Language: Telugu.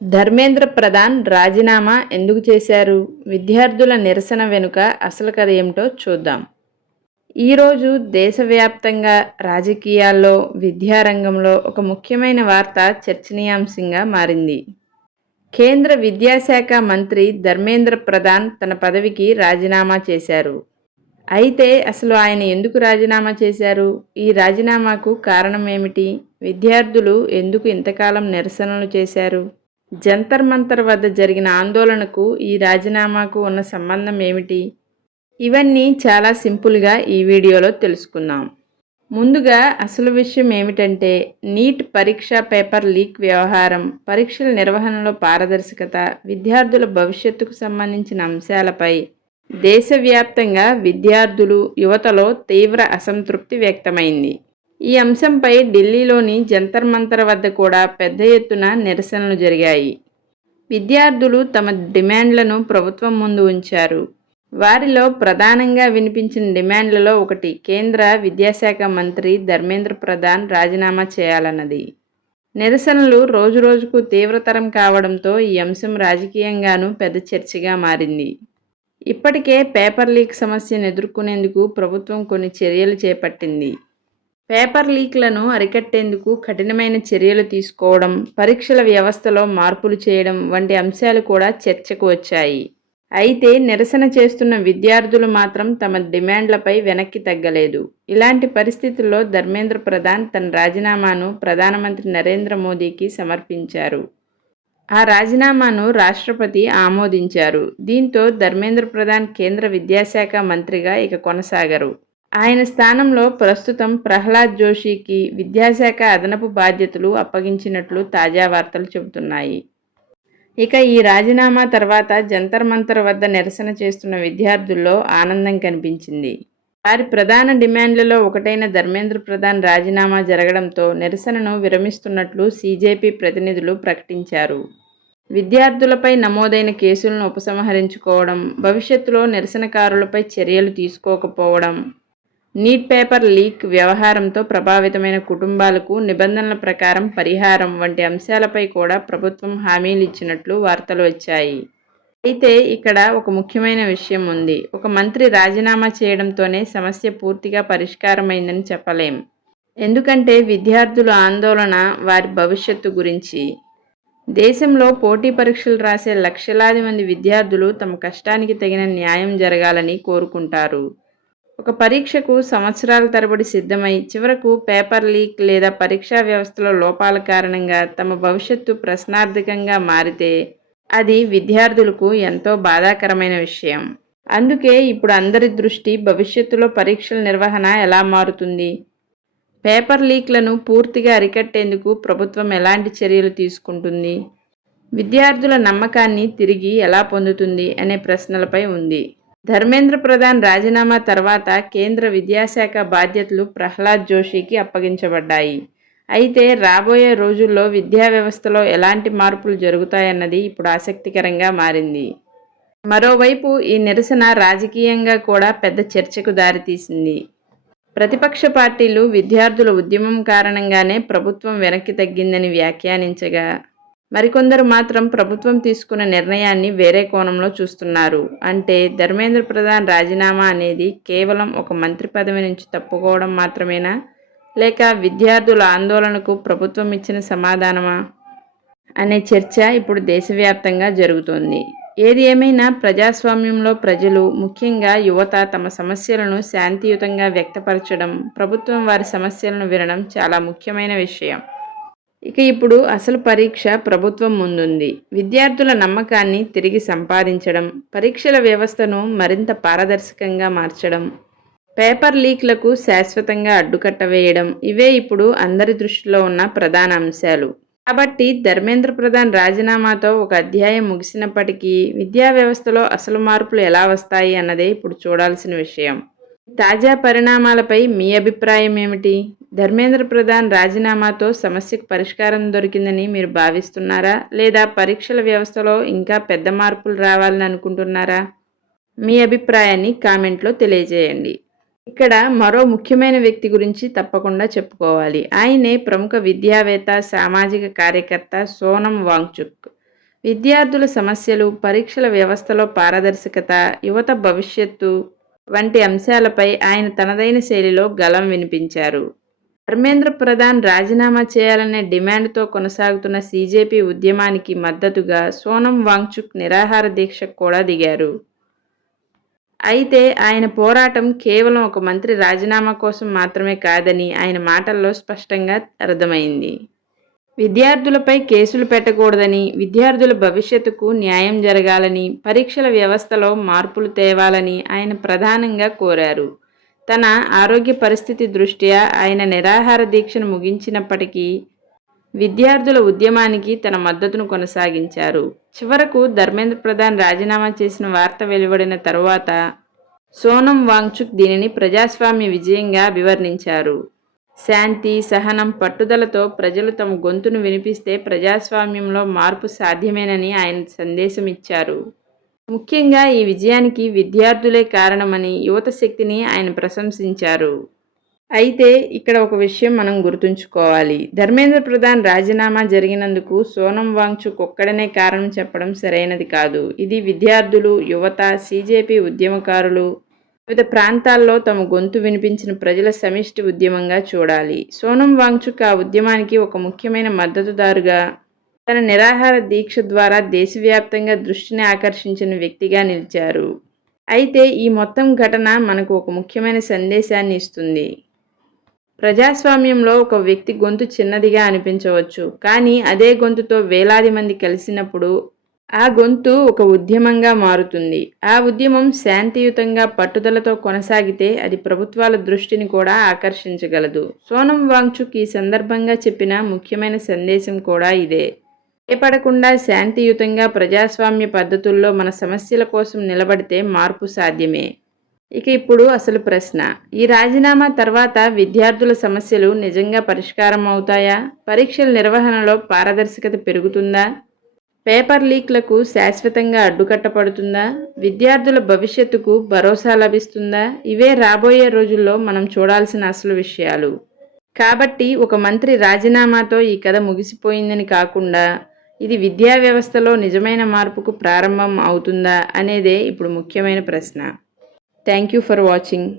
ధర్మేంద్ర ప్రధాన్ రాజీనామా ఎందుకు చేశారు? విద్యార్థుల నిరసన వెనుక అసలు కథ ఏమిటో చూద్దాం. ఈరోజు దేశవ్యాప్తంగా రాజకీయాల్లో, విద్యారంగంలో ఒక ముఖ్యమైన వార్త చర్చనీయాంశంగా మారింది. కేంద్ర విద్యాశాఖ మంత్రి ధర్మేంద్ర ప్రధాన్ తన పదవికి రాజీనామా చేశారు. అయితే అసలు ఆయన ఎందుకు రాజీనామా చేశారు? ఈ రాజీనామాకు కారణం ఏమిటి? విద్యార్థులు ఎందుకు ఇంతకాలం నిరసనలు చేశారు? జంతర్ మంతర్ వద్ద జరిగిన ఆందోళనకు ఈ రాజీనామాకు ఉన్న సంబంధం ఏమిటి? ఇవన్నీ చాలా సింపుల్గా ఈ వీడియోలో తెలుసుకుందాం. ముందుగా అసలు విషయం ఏమిటంటే, నీట్ పరీక్ష పేపర్ లీక్ వ్యవహారం, పరీక్షల నిర్వహణలో పారదర్శకత, విద్యార్థుల భవిష్యత్తుకు సంబంధించిన అంశాలపై దేశవ్యాప్తంగా విద్యార్థులు, యువతలో తీవ్ర అసంతృప్తి వ్యక్తమైంది. ఈ అంశంపై ఢిల్లీలోని జంతర్ మంతర్ వద్ద కూడా పెద్ద ఎత్తున నిరసనలు జరిగాయి. విద్యార్థులు తమ డిమాండ్లను ప్రభుత్వం ముందు ఉంచారు. వారిలో ప్రధానంగా వినిపించిన డిమాండ్లలో ఒకటి కేంద్ర విద్యాశాఖ మంత్రి ధర్మేంద్ర ప్రధాన్ రాజీనామా చేయాలన్నది. నిరసనలు రోజురోజుకు తీవ్రతరం కావడంతో ఈ అంశం రాజకీయంగానూ పెద్ద చర్చగా మారింది. ఇప్పటికే పేపర్ లీక్ సమస్యను ఎదుర్కొనేందుకు ప్రభుత్వం కొన్ని చర్యలు చేపట్టింది. పేపర్ లీక్లను అరికట్టేందుకు కఠినమైన చర్యలు తీసుకోవడం, పరీక్షల వ్యవస్థలో మార్పులు చేయడం వంటి అంశాలు కూడా చర్చకు వచ్చాయి. అయితే నిరసన చేస్తున్న విద్యార్థులు మాత్రం తమ డిమాండ్లపై వెనక్కి తగ్గలేదు. ఇలాంటి పరిస్థితుల్లో ధర్మేంద్ర ప్రధాన్ తన రాజీనామాను ప్రధానమంత్రి నరేంద్ర మోదీకి సమర్పించారు. ఆ రాజీనామాను రాష్ట్రపతి ఆమోదించారు. దీంతో ధర్మేంద్ర ప్రధాన్ కేంద్ర విద్యాశాఖ మంత్రిగా ఇక కొనసాగరు. ఆయన స్థానంలో ప్రస్తుతం ప్రహ్లాద్ జోషికి విద్యాశాఖ అదనపు బాధ్యతలు అప్పగించినట్లు తాజా వార్తలు చెబుతున్నాయి. ఇక ఈ రాజీనామా తర్వాత జంతర్ మంతర్ వద్ద నిరసన చేస్తున్న విద్యార్థుల్లో ఆనందం కనిపించింది. వారి ప్రధాన డిమాండ్లలో ఒకటైన ధర్మేంద్ర ప్రధాన్ రాజీనామా జరగడంతో నిరసనను విరమిస్తున్నట్లు సీజేపీ ప్రతినిధులు ప్రకటించారు. విద్యార్థులపై నమోదైన కేసులను ఉపసంహరించుకోవడం, భవిష్యత్తులో నిరసనకారులపై చర్యలు తీసుకోకపోవడం, నీట్ పేపర్ లీక్ వ్యవహారంతో ప్రభావితమైన కుటుంబాలకు నిబంధనల ప్రకారం పరిహారం వంటి అంశాలపై కూడా ప్రభుత్వం హామీలు ఇచ్చినట్లు వార్తలు వచ్చాయి. అయితే ఇక్కడ ఒక ముఖ్యమైన విషయం ఉంది. ఒక మంత్రి రాజీనామా చేయడంతోనే సమస్య పూర్తిగా పరిష్కారమైందని చెప్పలేం. ఎందుకంటే విద్యార్థుల ఆందోళన వారి భవిష్యత్తు గురించి. దేశంలో పోటీ పరీక్షలు రాసే లక్షలాది మంది విద్యార్థులు తమ కష్టానికి తగిన న్యాయం జరగాలని కోరుకుంటారు. ఒక పరీక్షకు సంవత్సరాల తరబడి సిద్ధమై చివరకు పేపర్ లీక్ లేదా పరీక్షా వ్యవస్థలో లోపాల కారణంగా తమ భవిష్యత్తు ప్రశ్నార్థకంగా మారితే అది విద్యార్థులకు ఎంతో బాధాకరమైన విషయం. అందుకే ఇప్పుడు అందరి దృష్టి భవిష్యత్తులో పరీక్షల నిర్వహణ ఎలా మారుతుంది, పేపర్ లీక్లను పూర్తిగా అరికట్టేందుకు ప్రభుత్వం ఎలాంటి చర్యలు తీసుకుంటుంది, విద్యార్థుల నమ్మకాన్ని తిరిగి ఎలా పొందుతుంది అనే ప్రశ్నలపై ఉంది. ధర్మేంద్ర ప్రధాన్ రాజీనామా తర్వాత కేంద్ర విద్యాశాఖ బాధ్యతలు ప్రహ్లాద్ జోషికి అప్పగించబడ్డాయి. అయితే రాబోయే రోజుల్లో విద్యా వ్యవస్థలో ఎలాంటి మార్పులు జరుగుతాయన్నది ఇప్పుడు ఆసక్తికరంగా మారింది. మరోవైపు ఈ నిరసన రాజకీయంగా కూడా పెద్ద చర్చకు దారితీసింది. ప్రతిపక్ష పార్టీలు విద్యార్థుల ఉద్యమం కారణంగానే ప్రభుత్వం వెనక్కి తగ్గిందని వ్యాఖ్యానించగా, మరికొందరు మాత్రం ప్రభుత్వం తీసుకున్న నిర్ణయాన్ని వేరే కోణంలో చూస్తున్నారు. అంటే ధర్మేంద్ర ప్రధాన్ రాజీనామా అనేది కేవలం ఒక మంత్రి పదవి నుంచి తప్పుకోవడం మాత్రమేనా, లేక విద్యార్థుల ఆందోళనకు ప్రభుత్వం ఇచ్చిన సమాధానమా అనే చర్చ ఇప్పుడు దేశవ్యాప్తంగా జరుగుతోంది. ఏది ఏమైనా ప్రజాస్వామ్యంలో ప్రజలు, ముఖ్యంగా యువత తమ సమస్యలను శాంతియుతంగా వ్యక్తపరచడం, ప్రభుత్వం వారి సమస్యలను వినడం చాలా ముఖ్యమైన విషయం. ఇక ఇప్పుడు అసలు పరీక్ష ప్రభుత్వం ముందుంది. విద్యార్థుల నమ్మకాన్ని తిరిగి సంపాదించడం, పరీక్షల వ్యవస్థను మరింత పారదర్శకంగా మార్చడం, పేపర్ లీక్లకు శాశ్వతంగా అడ్డుకట్ట వేయడం, ఇవే ఇప్పుడు అందరి దృష్టిలో ఉన్న ప్రధాన అంశాలు. కాబట్టి ధర్మేంద్ర ప్రధాన్ రాజీనామాతో ఒక అధ్యాయం ముగిసినప్పటికీ విద్యా వ్యవస్థలో అసలు మార్పులు ఎలా వస్తాయి అన్నదే ఇప్పుడు చూడాల్సిన విషయం. తాజా పరిణామాలపై మీ అభిప్రాయం ఏమిటి? ధర్మేంద్ర ప్రధాన్ రాజీనామాతో సమస్యకు పరిష్కారం దొరికిందని మీరు భావిస్తున్నారా, లేదా పరీక్షల వ్యవస్థలో ఇంకా పెద్ద మార్పులు రావాలని అనుకుంటున్నారా? మీ అభిప్రాయాన్ని కామెంట్లో తెలియజేయండి. ఇక్కడ మరో ముఖ్యమైన వ్యక్తి గురించి తప్పకుండా చెప్పుకోవాలి. ఆయనే ప్రముఖ విద్యావేత్త, సామాజిక కార్యకర్త సోనం వాంగ్చుక్. విద్యార్థుల సమస్యలు, పరీక్షల వ్యవస్థలో పారదర్శకత, యువత భవిష్యత్తు వంటి అంశాలపై ఆయన తనదైన శైలిలో గళం వినిపించారు. ధర్మేంద్ర ప్రధాన్ రాజీనామా చేయాలనే డిమాండ్తో కొనసాగుతున్న సీజేపీ ఉద్యమానికి మద్దతుగా సోనం వాంగ్చుక్ నిరాహార దీక్షకు కూడా దిగారు. అయితే ఆయన పోరాటం కేవలం ఒక మంత్రి రాజీనామా కోసం మాత్రమే కాదని ఆయన మాటల్లో స్పష్టంగా అర్థమైంది. విద్యార్థులపై కేసులు పెట్టకూడదని, విద్యార్థుల భవిష్యత్తుకు న్యాయం జరగాలని, పరీక్షల వ్యవస్థలో మార్పులు తేవాలని ఆయన ప్రధానంగా కోరారు. తన ఆరోగ్య పరిస్థితి దృష్ట్యా ఆయన నిరాహార దీక్షను ముగించినప్పటికీ విద్యార్థుల ఉద్యమానికి తన మద్దతును కొనసాగించారు. చివరకు ధర్మేంద్ర ప్రధాన్ రాజీనామా చేసిన వార్త వెలువడిన తరువాత సోనం వాంగ్చుక్ దీనిని ప్రజాస్వామ్య విజయంగా అభివర్ణించారు. శాంతి, సహనం, పట్టుదలతో ప్రజలు తమ గొంతును వినిపిస్తే ప్రజాస్వామ్యంలో మార్పు సాధ్యమేనని ఆయన సందేశం ఇచ్చారు. ముఖ్యంగా ఈ విజయానికి విద్యార్థులే కారణమని యువత శక్తిని ఆయన ప్రశంసించారు. అయితే ఇక్కడ ఒక విషయం మనం గుర్తుంచుకోవాలి. ధర్మేంద్ర ప్రధాన్ రాజీనామా జరిగినందుకు సోనం వాంగ్చుక్ ఒక్కడనే కారణం చెప్పడం సరైనది కాదు. ఇది విద్యార్థులు, యువత, సీజేపీ ఉద్యమకారులు, వివిధ ప్రాంతాల్లో తమ గొంతు వినిపించిన ప్రజల సమిష్టి ఉద్యమంగా చూడాలి. సోనం వాంగ్చుక్ ఆ ఉద్యమానికి ఒక ముఖ్యమైన మద్దతుదారుగా, తన నిరాహార దీక్ష ద్వారా దేశవ్యాప్తంగా దృష్టిని ఆకర్షించిన వ్యక్తిగా నిలిచారు. అయితే ఈ మొత్తం ఘటన మనకు ఒక ముఖ్యమైన సందేశాన్ని ఇస్తుంది. ప్రజాస్వామ్యంలో ఒక వ్యక్తి గొంతు చిన్నదిగా అనిపించవచ్చు, కానీ అదే గొంతుతో వేలాది మంది కలిసినప్పుడు ఆ గొంతు ఒక ఉద్యమంగా మారుతుంది. ఆ ఉద్యమం శాంతియుతంగా, పట్టుదలతో కొనసాగితే అది ప్రభుత్వాల దృష్టిని కూడా ఆకర్షించగలదు. సోనం వాంగ్చుక్ ఈ సందర్భంగా చెప్పిన ముఖ్యమైన సందేశం కూడా ఇదే. భయపడకుండా శాంతియుతంగా ప్రజాస్వామ్య పద్ధతుల్లో మన సమస్యల కోసం నిలబడితే మార్పు సాధ్యమే. ఇక ఇప్పుడు అసలు ప్రశ్న, ఈ రాజీనామా తర్వాత విద్యార్థుల సమస్యలు నిజంగా పరిష్కారం అవుతాయా? పరీక్షల నిర్వహణలో పారదర్శకత పెరుగుతుందా? పేపర్ లీక్లకు శాశ్వతంగా అడ్డుకట్టపడుతుందా? విద్యార్థుల భవిష్యత్తుకు భరోసా లభిస్తుందా? ఇవే రాబోయే రోజుల్లో మనం చూడాల్సిన అసలు విషయాలు. కాబట్టి ఒక మంత్రి రాజీనామాతో ఈ కథ ముగిసిపోయిందని కాకుండా ఇది విద్యా వ్యవస్థలో నిజమైన మార్పుకు ప్రారంభం అవుతుందా అనేదే ఇప్పుడు ముఖ్యమైన ప్రశ్న. Thank you for watching.